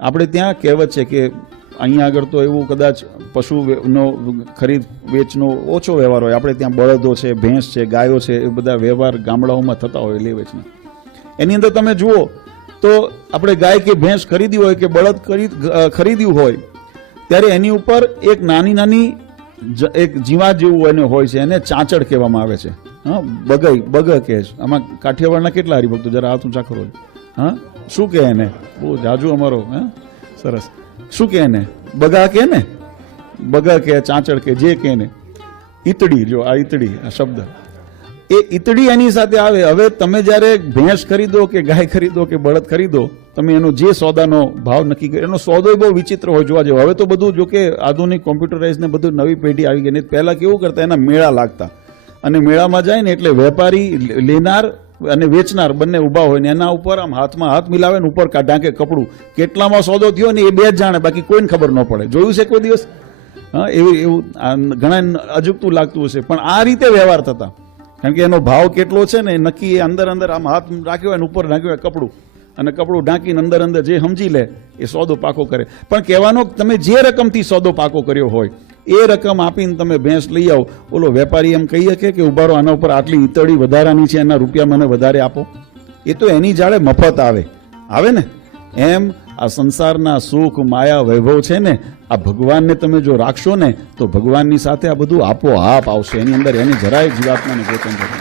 આપણે ત્યાં કહેવત છે કે અહીંયા આગળ તો એવું કદાચ પશુનો ખરીદ વેચનો ઓછો વ્યવહાર હોય. આપણે ત્યાં બળદો છે, ભેંસ છે, ગાયો છે, એ બધા વ્યવહાર ગામડાઓમાં થતા હોય લે વેચના. એની અંદર તમે જુઓ તો આપણે ગાય કે ભેંસ ખરીદી હોય કે બળદ ખરીદ્યું હોય ત્યારે એની ઉપર એક નાની નાની એક જીવાત જેવું એને હોય છે, એને ચાંચડ કહેવામાં આવે છે. હા, બગ કહે છે. આમાં કાઠિયાવાડના કેટલા હરિભક્તો જરા હાથ ઊંચા કરો. હા, શું કહે એને? બહુ જાજુ અમારો. હા, સરસ. શું કહે એને? બગા કહે ને? બગા કહે, ચાંચડ કહે, જે કહે ને. ઈતડી, જો આ ઈતડી, આ શબ્દ, એ ઈતડી એની સાથે આવે. હવે તમે જ્યારે ભેંસ ખરીદો કે ગાય ખરીદો કે બળદ ખરીદો, તમે એનો જે સોદાનો ભાવ નક્કી કર્યો, એનો સોદો બહુ વિચિત્ર હોય જોવા જેવો. હવે તો બધું જો કે આધુનિક કોમ્પ્યુટરાઇઝ ને બધું નવી પેઢી આવી ગઈ. ને પહેલાં કેવું કરતા, એના મેળા લાગતા, અને મેળામાં જાય ને એટલે વેપારી, લેનાર અને વેચનાર બંને ઊભા હોય ને એના ઉપર આમ હાથમાં હાથ મિલાવે ને ઉપર ઢાંકે કપડું. કેટલામાં સોદો થયો ને એ બે જ જાણે, બાકી કોઈને ખબર ન પડે. જોયું છે કોઈ દિવસ? હા, એવું ઘણા અજુગતું લાગતું હશે, પણ આ રીતે વ્યવહાર થતા. કારણ કે એનો ભાવ કેટલો છે ને નક્કી, એ અંદર આમ હાથ રાખ્યો હોય ને ઉપર નાખ્યું હોય કપડું, અને કપડું ઢાંકીને અંદર જે સમજી લે એ સોદો પાકો કરે. પણ કહેવાનો તમે જે રકમથી સોદો પાકો કર્યો હોય એ રકમ આપીને તમે ભેંસ લઈ આવો, ઓલો વેપારી એમ કહી શકે કે ઉભારો આના ઉપર આટલી ઈતળી વધારાની છે, એના રૂપિયા મને વધારે આપો? એ તો એની જાળે મફત આવે ને. એમ આ સંસારના સુખ, માયા, વૈભવ છે ને, આ ભગવાનને તમે જો રાખશો ને તો ભગવાનની સાથે આ બધું આપોઆપ આવશે. એની અંદર એની જરાય જીવાત્માને ગોચન થશે.